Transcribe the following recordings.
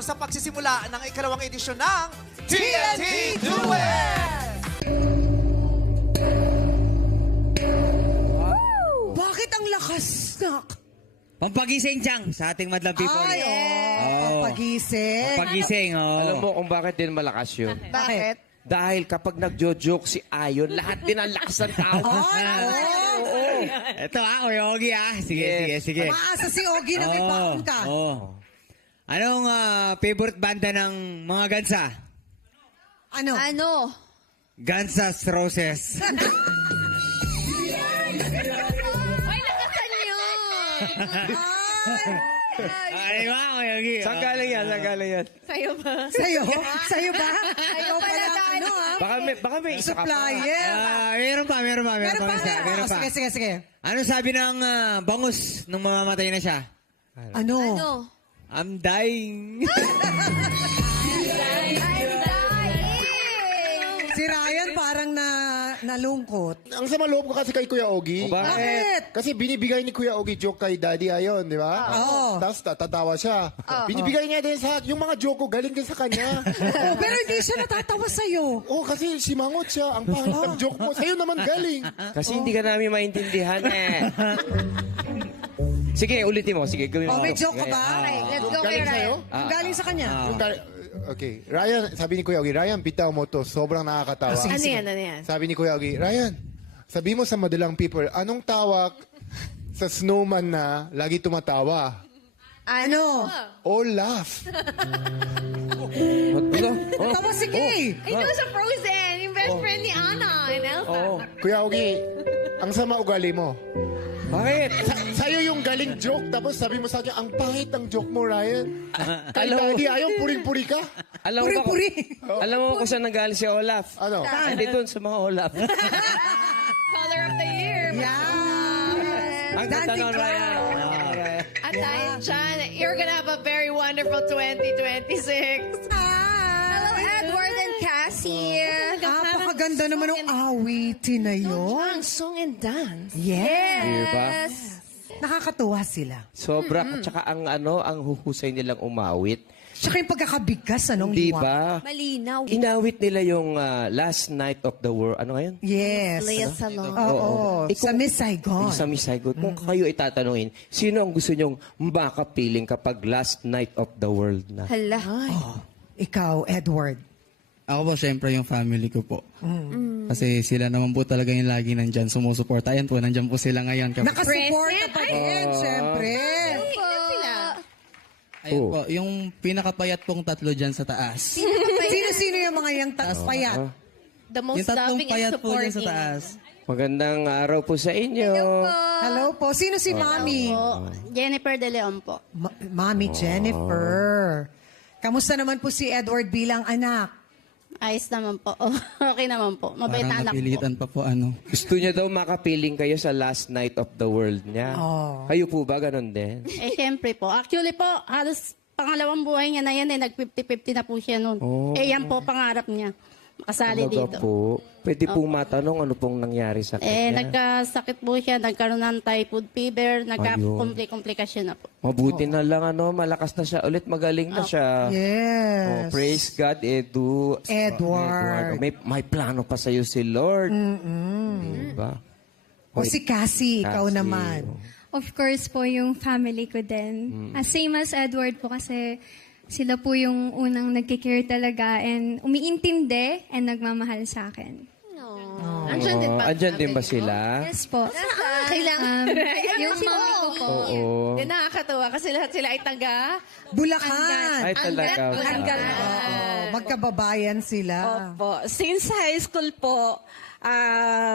sa pagsisimula ng ikalawang edisyon ng TNT Duet! Bakit ang lakas, nak? Pampagising, Chang, sa ating madlang people. Ay, Oo. pagising. Pampagising, oo. Alam mo kung bakit din malakas yun? Bakit? Dahil kapag nagjo-joke si Ayon, lahat din ang lakas ng tao. Ay, Ito Kuya Ogie Sige, Yes. sige. Maasa si Ogie na may baon ka. Oo. Anong favorite banda ng mga Gansa? Ano? Ano? Gansas Roses. Ay, lakasan nyo! Ay, ba, Kuya Ogie? Saan galing yan? Saan galing yan? Sa'yo ba? Sa'yo? Sa'yo ba? Ikaw pala, Daan. ano ha? Baka may isa ka pa. Supplier. Meron pa. Meron pa. Isa, meron pa. Sige. Ano sabi ng bangus nung mamamatay na siya? Ano? Ano? I'm dying. Si Ryan parang nalungkot. Ang sama loob ko kasi kay Kuya Ogie. Bakit? Kasi binibigay ni Kuya Ogie joke kay Daddy Ayon, di ba? Oo. Tapos tatawa siya. Binibigay niya din sa, yung mga joke ko galing din sa kanya. Oh, pero hindi siya natatawa sa'yo. Oh, kasi simangot siya. Ang pangit ng joke mo. Sa'yo naman galing. Kasi hindi ka namin maintindihan eh. Sige, ulitin mo. Sige, gawin mo. Oh, may joke ka ba? Okay, let's go kay Galing sa'yo? Ryan. Yung galing sa kanya. Okay. Ryan, sabi ni Kuya Ogie, Ryan, bitaw mo to. Sobrang nakakatawa. sige. Ano yan, ano yan? Sabi ni Kuya Ogie, Ryan, sabi mo sa madalang people, anong tawag sa snowman na lagi tumatawa? Ano? All laugh. Tawa si Kay. Ito sa Frozen, yung best friend ni Anna and Elsa. Kuya Ogie, ang sama ugali mo. Bakit? Sa'yo yung galing joke, tapos sabi mo sa akin, ang pangit ng joke mo, Ryan. Kay Daddy, ayaw, puring-puri ka. Alam mo ba, Puri-puri. alam mo kung saan nanggaling si Olaf? Ano? Hindi doon sa mga Olaf. Color of the year. Yeah. Ang ganda Dancing nun, Clown. Ryan. At dahil dyan, you're gonna have a very wonderful 2026. Hello, Edward and Cassie. Napakaganda naman ng awitin na yun. Ang song and dance. Yes. Diba? Nakakatuwa sila. Sobra. At saka ang huhusay nilang umawit. Tsaka yung pagkakabigas, anong Di liwa. ba? Malinaw. Inawit nila yung Last Night of the World. Ano ngayon? Yes. Lea Salon. Oo. Eh, Sa Miss Saigon. Sa Miss Saigon. Kung kayo itatanungin, sino ang gusto nyong makapiling kapag Last Night of the World na? Hala. Ikaw, Edward. Ako po, syempre, yung family ko po. Kasi sila naman po talaga yung lagi nandyan sumusuporta. Ayan po, nandyan po sila ngayon. Nakasuporta pa rin, syempre. Sila. Ayun po, yung pinakapayat pong tatlo dyan sa taas. Sino-sino yung mga yung payat? The most Yung tatlong loving and payat po dyan sa supporting. taas. Magandang araw po sa inyo. Hello po. Sino si Mami? Jennifer De Leon po. Mami Jennifer. Kamusta naman po si Edward bilang anak? Ayos naman po. Okay naman po. Mabait Parang na anak po. napilitan pa po ano. Gusto niya daw makapiling kayo sa Last Night of the World niya. Oh. Kayo po ba ganun din? Eh, syempre po. Actually po, halos pangalawang buhay niya na yan eh. Nag-50-50 na po siya noon. Oh. Eh, yan po pangarap niya. Makasali Talaga dito. po. Pwede pong matanong ano pong nangyari sa Eh, kanya. nagkasakit po siya. Nagkaroon ng typhoid fever. Nagka-komplikasyon na po. Mabuti na lang malakas na siya ulit, magaling na siya. Yes. Oh, praise God, Edward. May plano pa sa'yo si Lord. Diba? O si Cassie, ikaw Cassie. naman. Of course po, yung family ko din. Same as Edward po kasi sila po yung unang nagkikare talaga and umiintindi and nagmamahal sa akin. Andyan din ba? Andyan din ba sila? Yes po. Kailangan. Yung mami ko po. Oo. Yan nakakatawa kasi lahat sila ay taga Bulacan. Ay, talaga. Bulacan. Oo, magkababayan sila. Opo. Since high school po,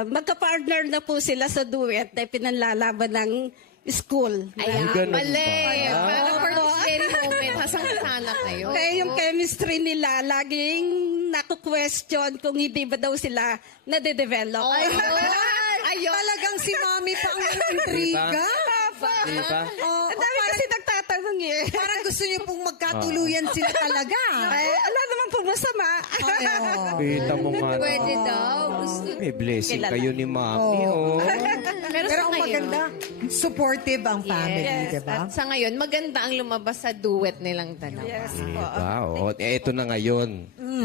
magka-partner na po sila sa duet na pinanlalaban ng school. Ayan, ganun mali. ba? Para for this very moment, hasang-sana kayo. Kaya yung chemistry nila, laging naku-question kung hindi ba daw sila nade-develop. Ayun. Talagang si Mami pa ang intriga. Diba? Oh, Ang dami kasi nagtatanong eh. parang gusto niyo pong magkatuluyan sila talaga. Ala naman po masama. Oo. Kita mo nga. Pwede daw. Gusto. May blessing kayo ni Mami. Oh. Pero Pero sa ang ngayon- maganda, supportive ang family, Yes. di ba? At sa ngayon, maganda ang lumabas sa duet nilang dalawa. Yes po. Wow. Ito na ngayon.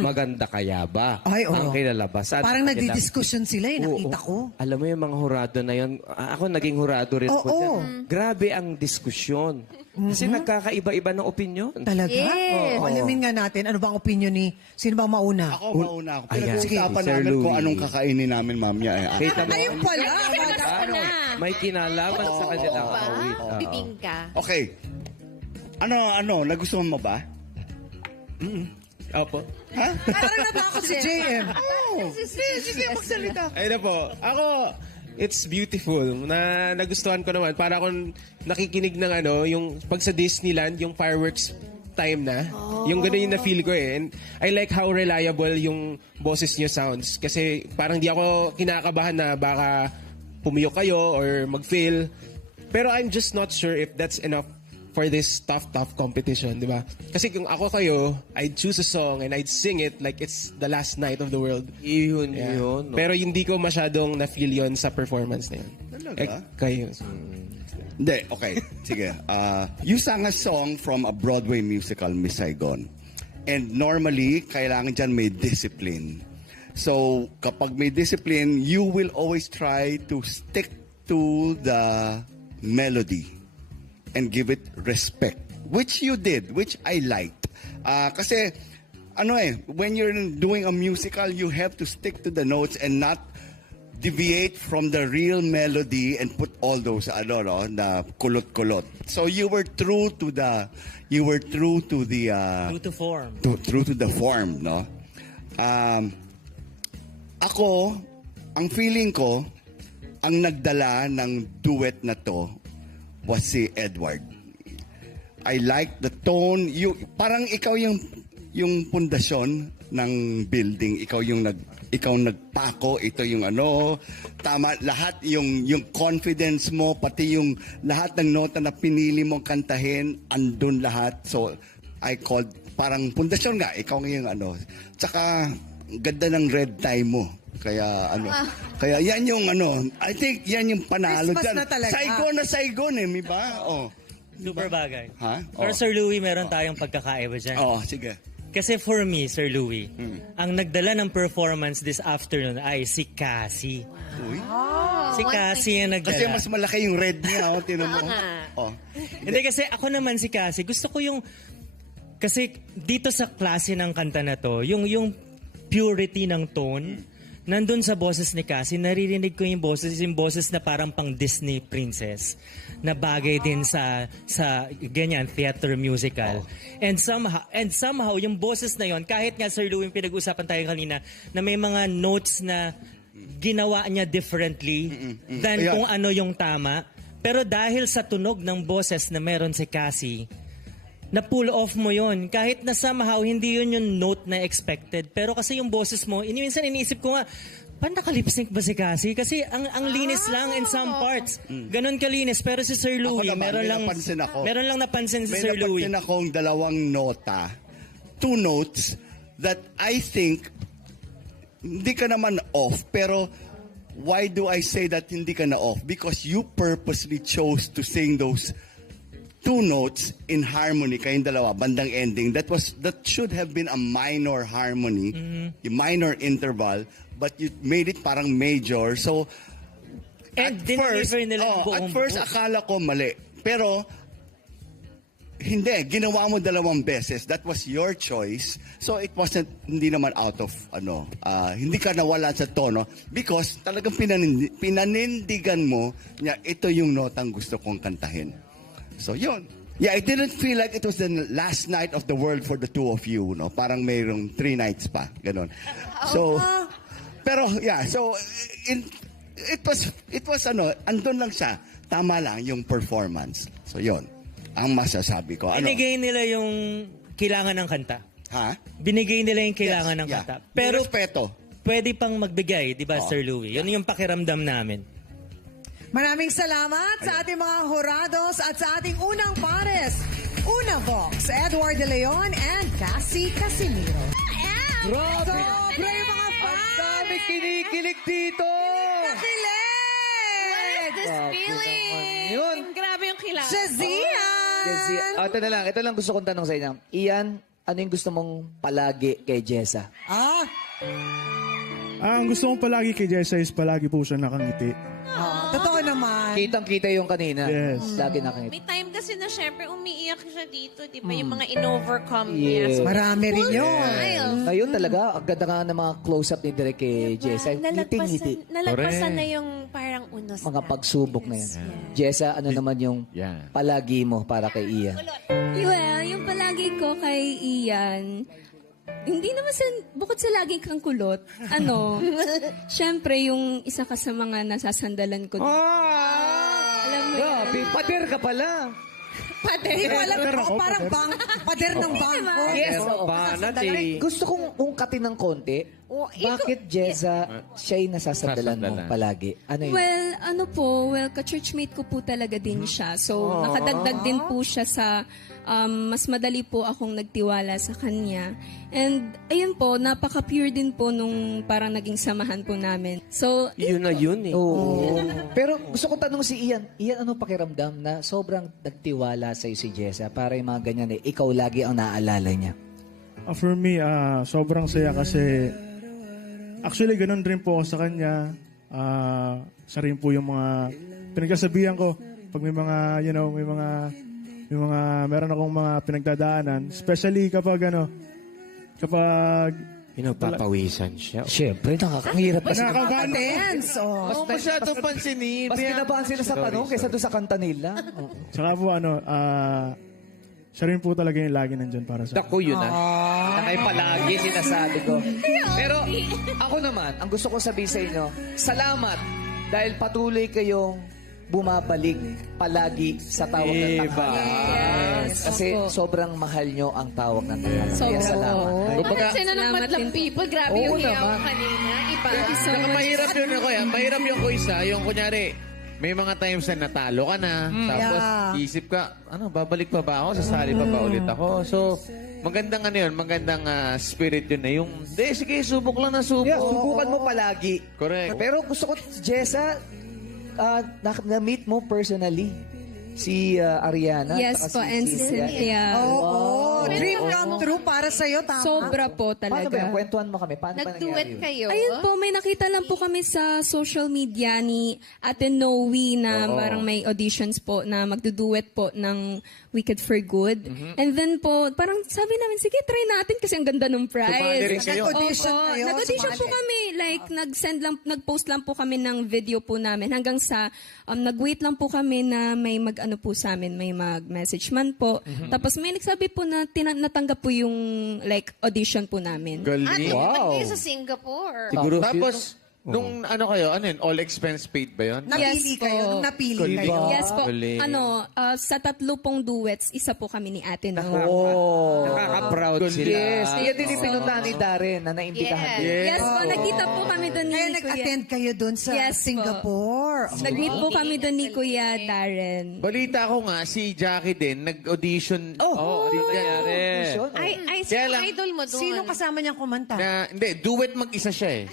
Maganda kaya ba? Ay, oo. Ang kinalabasan. Parang Ang kanilang- nagdidiskusyon sila, nakita ko. Alam mo yung mga hurado na yun, ako naging hurado rin po Oo. dyan. Grabe ang diskusyon. Kasi nagkakaiba-iba ng opinion. Talaga? Yes. Oo. Alamin nga natin, ano ba ang opinion ni, sino ba ang mauna? Ako mauna ako. Ayan. Pinag-uusapan Sige, Sir namin kung Louie. anong kakainin namin mamaya. Kita mo, Ayun pala! ano, may kinalaman sa kanilang Ba? awit. Oo. Bibingka. Okay. Ano, nagustuhan mo ba? Opo. Ha? Parang natakot si JM. Sige, magsalita. Ayun na po. Ako, it's beautiful. Nagustuhan ko naman. Para akong nakikinig ng yung pag sa Disneyland, yung fireworks time na. Yung gano'n yung na-feel ko eh. And I like how reliable yung boses niyo sounds. Kasi parang di ako kinakabahan na baka pumiyok kayo or mag-fail. Pero I'm just not sure if that's enough for this tough competition, di ba? Kasi kung ako kayo, I'd choose a song and I'd sing it like it's the last night of the world. Yun, Yeah. yun. No? Pero hindi ko masyadong na-feel yun sa performance na yun. Talaga? Kayo. Hindi, okay. Sige. You sang a song from a Broadway musical, Miss Saigon. And normally, kailangan dyan may discipline. So, kapag may discipline, you will always try to stick to the melody and give it respect. Which you did, which I liked. Kasi, when you're doing a musical, you have to stick to the notes and not deviate from the real melody and put all those na kulot-kulot. So you were true to the true to form. True to the form, no? Ako, ang feeling ko, ang nagdala ng duet na to was si Edward. I like the tone. Parang ikaw yung pundasyon ng building. Ikaw nagpako. Ito yung tama, lahat yung confidence mo, pati yung lahat ng nota na pinili mong kantahin, andun lahat. So, I called, parang pundasyon nga, ikaw yung Tsaka, ganda ng red tie mo. Kaya yan yung I think yan yung panalo Christmas dyan. na talaga. Saigon mi ba? Oh. Super bagay. Ha? Pero Sir Louie, meron tayong pagkakaiba dyan. Sige. Kasi for me, Sir Louie, ang nagdala ng performance this afternoon ay si Cassie. Uy. Si Cassie ang nagdala. Kasi mas malaki yung red niya, tinan mo. Hindi kasi ako naman si Cassie. Gusto ko yung kasi dito sa klase ng kanta na to, yung purity ng tone, nandun sa boses ni Cassie, naririnig ko yung boses na parang pang Disney princess na bagay din sa ganyan theater musical. And somehow yung boses na yon, kahit nga Sir Louie, pinag-usapan tayo kanina na may mga notes na ginawa niya differently than kung ano yung tama. Pero dahil sa tunog ng boses na meron si Cassie, na pull off mo yon, kahit na somehow hindi yun yung note na expected, pero kasi yung boses mo, minsan iniisip ko nga, paano nakalipsync ba si Cassie? Kasi ang linis lang in some parts. Ganon kalinis, pero si Sir Louie, meron lang napansin si Sir Louie. May napansin akong dalawang nota, 2 notes, that I think, hindi ka naman off, pero why do I say that hindi ka na off? Because you purposely chose to sing those 2 notes in harmony, kayong dalawa, bandang ending. That should have been a minor harmony, a minor interval, but you made it parang major. So, And at first, akala ko mali. Pero, hindi, ginawa mo 2 beses. That was your choice. So, it wasn't, hindi naman out of, hindi ka nawala sa tono. Because, talagang pinanindigan mo niya, ito yung notang gusto kong kantahin. So, yun. Yeah, I didn't feel like it was the last night of the world for the 2 of you, no? Parang mayroong 3 nights pa, ganon. So, pero, yeah, so, it was andun lang siya. Tama lang yung performance. So, yun. Ang masasabi ko. Binigay nila yung kailangan ng kanta. Ha? Binigay nila yung kailangan ng kanta. Pero, respeto. pwede pang magbigay, di ba, Sir Louie? Yun yung pakiramdam namin. Maraming salamat sa ating mga jurados at sa ating unang pares. Una Vox, Edward De Leon and Cassie Casimiro. Grabe! Sobre yung mga Ang dami kinikilig dito! Nakilig! this feeling. Yun. Grabe yung kilala. Shazian! Ito na lang. Ito lang gusto kong tanong sa inyo. Ian, ano yung gusto mong palagi kay Jessa? Ang gusto kong palagi kay Jessa is palagi po siya nakangiti. Totoo naman. Kitang-kita yung kanina. Yes. Lagi nakangiti. May time kasi na syempre umiiyak siya dito, di ba? Yung mga in-overcome Yes. niya. Marami rin yun. Ngayon talaga, ang ganda nga ng mga close-up ni Direk kay Jessa. Ngiting-ngiti. Nalagpasan na yung parang unos Mga na. pagsubok na yan. Jessa, ano naman yung palagi mo para kay Ian? Well, yung palagi ko kay Ian, hindi naman bukod sa lagi kang kulot, syempre yung isa ka sa mga nasasandalan ko. Alam mo yan? Grabe, pader ka pala. Hindi ko alam. Parang pader ng bangko. Yes, oo. Gusto kong ungkatin ng konti. Bakit Jessa, siya'y nasasandalan mo palagi? Ano yun? Well, ka-churchmate ko po talaga din siya. So, nakadagdag din po siya sa mas madali po akong nagtiwala sa kanya. And, ayun po, napaka-pure din po nung parang naging samahan po namin. So, Yun na yun eh. Oo. Pero gusto ko tanong si Ian. Ian, ano pakiramdam na sobrang nagtiwala sa'yo si Jessa para yung mga ganyan ikaw lagi ang naaalala niya? For me, sobrang saya kasi actually ganun rin po ako sa kanya. Siya rin po yung mga pinagkasabihan ko pag may mga, meron akong mga pinagdadaanan. Especially kapag Pinagpapawisan siya. Siyempre, nakakahirap kasi. Tense. Mas masyadong pansinin. Mas kinabahan sila sa tanong kaysa doon sa kanta nila. Tsaka po siya rin po talaga yung lagi nandyan para sa Ako yun na kay palagi sinasabi ko. Pero ako naman, ang gusto ko sabihin sa inyo, salamat dahil patuloy kayong bumabalik palagi sa tawag ng tanghalan. yes. Kasi sobrang mahal nyo ang tawag ng tanghalan. Kaya salamat. Parang sino ng madlang people. Grabe Oo yung hiyaw naman. kanina. Iba. Mahirap yun ako yan. Mahirap yung quiz yung kunyari, may mga times na natalo ka na, tapos isip ka, babalik pa ba ako? Sasali pa ba ulit ako? So, magandang magandang spirit yun na yung, sige, subok lang na subok. Yeah, subukan mo palagi. Correct. Pero gusto ko, Jessa, na-meet mo personally si Ariana. Yes saka po, and si Cynthia. Dream come true para sa'yo, tama? Sobra po Paano ba talaga. yun? Kwentuhan mo kami. Paano ba Nag-duet nangyari yun? kayo. Ayun po, may nakita lang po kami sa social media ni Ate Noe na parang may auditions po na magduduet po ng Wicked for Good. And then po, parang sabi namin, sige, try natin kasi ang ganda ng prize. Sumali rin kayo. Nag-audition kayo? Nag-audition po kami. Like, nag-post lang po kami ng video po namin hanggang sa nag-wait lang po kami na may mag-ano po sa amin, may mag-message man po. Tapos may nagsabi po na natanggap po yung like audition po namin. Galing. Wow. Kayo sa Singapore. Siguro. Tapos, nung kayo, all expense paid ba yun? Napili Yes po. kayo. Nung napili kayo. Yes po. Galing. Sa 3 pong duets, isa po kami ni Ate Noe. Nakaka-proud sila. Yes. Yan din yung pinuntahan ni Darren na naimbitahan din. Yes po, nagkita po kami doon ni Kaya Kuya. nag-attend kayo dun sa Yes po. Singapore. Nag-meet po kami doon ni Kuya Darren. Balita ko nga, si Jackie din, nag-audition. Ay, Kaya lang, idol mo doon. Sino kasama niyang kumanta? hindi, duet mag-isa siya eh.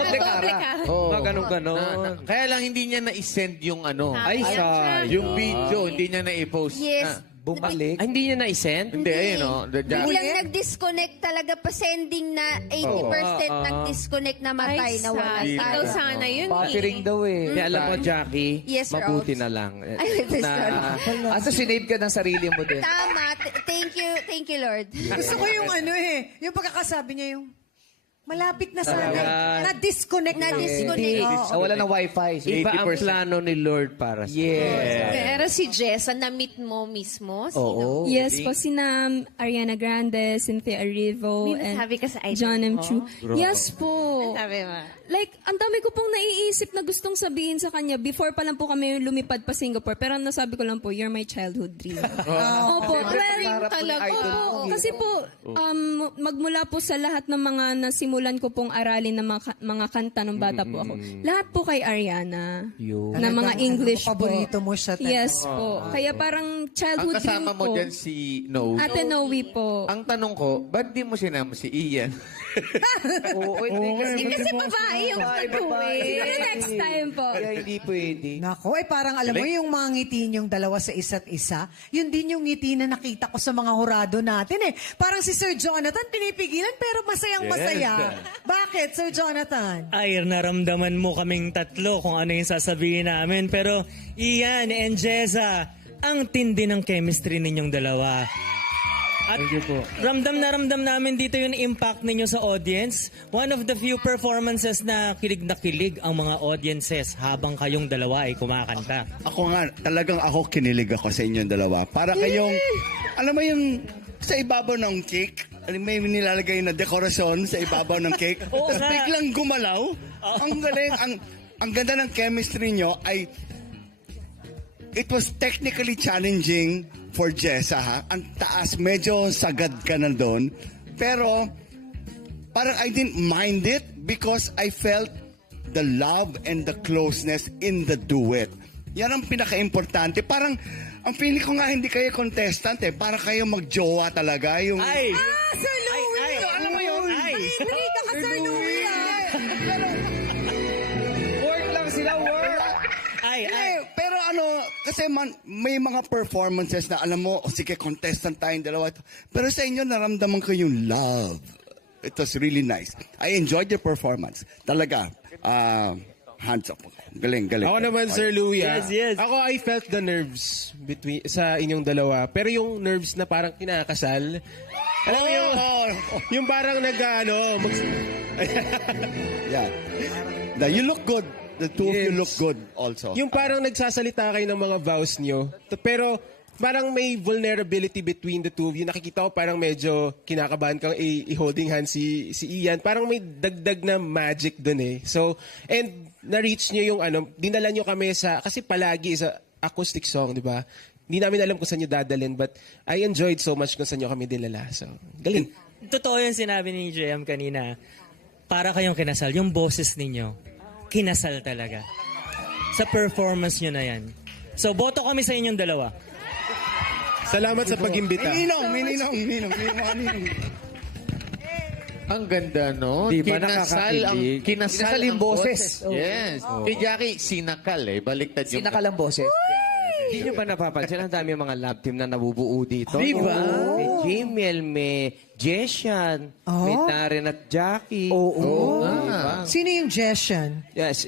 Doble ka. Oo. Ganon. Kaya lang hindi niya na-send yung Ay, sayang. yung video, hindi niya na-i-post. Yes. Bumalik. Hindi niya na-send? Hindi, ayun the Jackie. Biglang nag-disconnect talaga pa sending na 80% nag-disconnect na matay na wala. Ikaw sana yun. Buffering daw eh. Kaya alam mo, Jackie, Yes, Sir mabuti Ops. na lang. Ay, Asa sinave ka ng sarili mo din. Tama. Thank you, Lord. Gusto ko yung yung pagkakasabi niya yung malapit na sana. Na-disconnect. Na-disconnect. Wala ng wifi. So Iba ang 80%. plano ni Lord para sa Pero si Jessa, na-meet mo mismo? Oo. Yes po, sina Ariana Grande, Cynthia Erivo, May nasabi ka sa idol John M. mo? Chu. Yes po. Sabi mo. Like, ang dami ko pong naiisip na gustong sabihin sa kanya before pa lang po kami lumipad pa Singapore. Pero ang nasabi ko lang po, you're my childhood dream. Opo. Siyempre, Well, pangarap mo ng talaga. idol mo. kasi po, magmula po sa lahat ng mga nasimula sinulan ko pong aralin ng mga kanta nung bata po ako. Lahat po kay Ariana. Na mga English po. Paborito mo siya. Yes po. Kaya parang Ang childhood dream kasama mo ko. dyan si Noe. Ate Noe po. Ang tanong ko, ba't di mo sinama si Ian? Oo, hindi kasi. Kasi babae yung pag-uwi. Pero next time po. Kaya hindi pwede. Nako, parang alam mo yung mga ngiti niyong dalawa sa isa't isa, yun din yung ngiti na nakita ko sa mga hurado natin eh. Parang si Sir Jonathan pinipigilan pero masayang masaya. Bakit, Sir Jonathan? Ay, naramdaman mo kaming tatlo kung ano yung sasabihin namin. Pero Ian and Jessa, ang tindi ng chemistry ninyong dalawa. At ramdam na ramdam namin dito yung impact ninyo sa audience. One of the few performances na kilig ang mga audiences habang kayong dalawa ay kumakanta. Ako nga, talagang ako kinilig ako sa inyong dalawa. Para kayong, alam mo yung sa ibabaw ng cake, may nilalagay na dekorasyon sa ibabaw ng cake. Oo Tapos nga. biglang gumalaw. Ang galing, ang ganda ng chemistry nyo ay it was technically challenging for Jessa, ha? Ang taas, medyo sagad ka na doon. Pero, parang I didn't mind it because I felt the love and the closeness in the duet. Yan ang pinaka-importante. Parang, ang feeling ko nga hindi kayo contestant eh. Para kayo magjowa talaga. Yung... Ay! Sir Louie! Ay, Alam mo yun? ay. Hindi ka ka, Sir Louie. Work lang sila, work! Pero ano, kasi may mga performances na alam mo, sige, contestant tayong dalawa. Pero sa inyo, naramdaman ko yung love. It was really nice. I enjoyed your performance. Talaga. Hands up. Galing. Ako naman, Sir Louie. Yes. Ako, I felt the nerves sa inyong dalawa. Pero yung nerves na parang kinakasal. Alam mo yung parang Yeah. You look good. The two of you look good also. Yung parang nagsasalita kayo ng mga vows nyo. Pero parang may vulnerability between the two of you. Nakikita ko parang medyo kinakabahan kang i-holding hand si Ian. Parang may dagdag na magic dun eh. So, and na-reach nyo yung dinala nyo kami kasi palagi sa acoustic song, di ba? Hindi namin alam kung saan nyo dadalhin, but I enjoyed so much kung saan nyo kami dinala. So, galing. Totoo yung sinabi ni JM kanina. Para kayong kinasal. Yung boses ninyo, kinasal talaga. Sa performance nyo na yan. So, boto kami sa inyong dalawa. Salamat sa pag-imbita. Mininong. Ang ganda, no? Di ba Kinasal yung boses. Oh. Yes. Kay Jackie, sinakal eh. Baliktad yung... Sinakal ang boses. Hindi nyo ba napapansin? Ang dami mga love team na nabubuo dito. Di ba? May Jimel, may Jeshan, may Darren at Jackie. Oo. Diba? Sino yung Jeshan? Yes,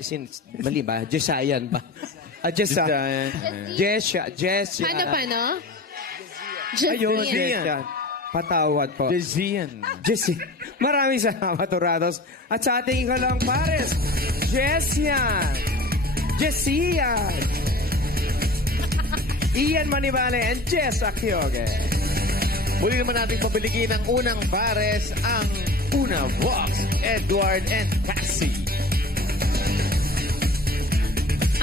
mali ba? Jesayan ba? Jesayan. Jesha. Paano? Ayun, Jessie. Jeshan. Patawad po. Jezian. Maraming salamat, Orados. At sa ating ikalang pares, Jessian. Ian Manibale and Jess Akioge. Muli naman natin pabiligin ang unang pares, ang Una Vox, Edward and Cassie.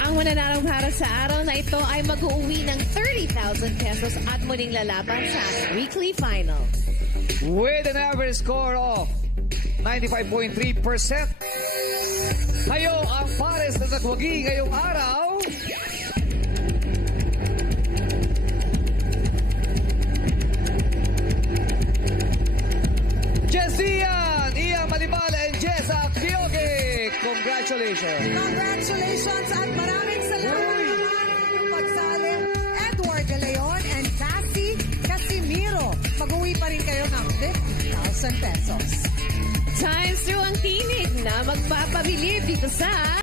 Ang mananalo para sa araw na ito ay mag-uuwi ng 30,000 pesos at muling lalaban sa weekly final. With an average score of 95.3%. Kayo ang pares na nagwagi ngayong araw. Jessian, Ian Malibal, and Jessa Kioge. Congratulations at maraming salamat naman yung pagsali. Edward De Leon and Cassie Casimiro. Mag-uwi pa rin kayo ng 50,000 pesos. Times through ang tinig na magpapabilib dito sa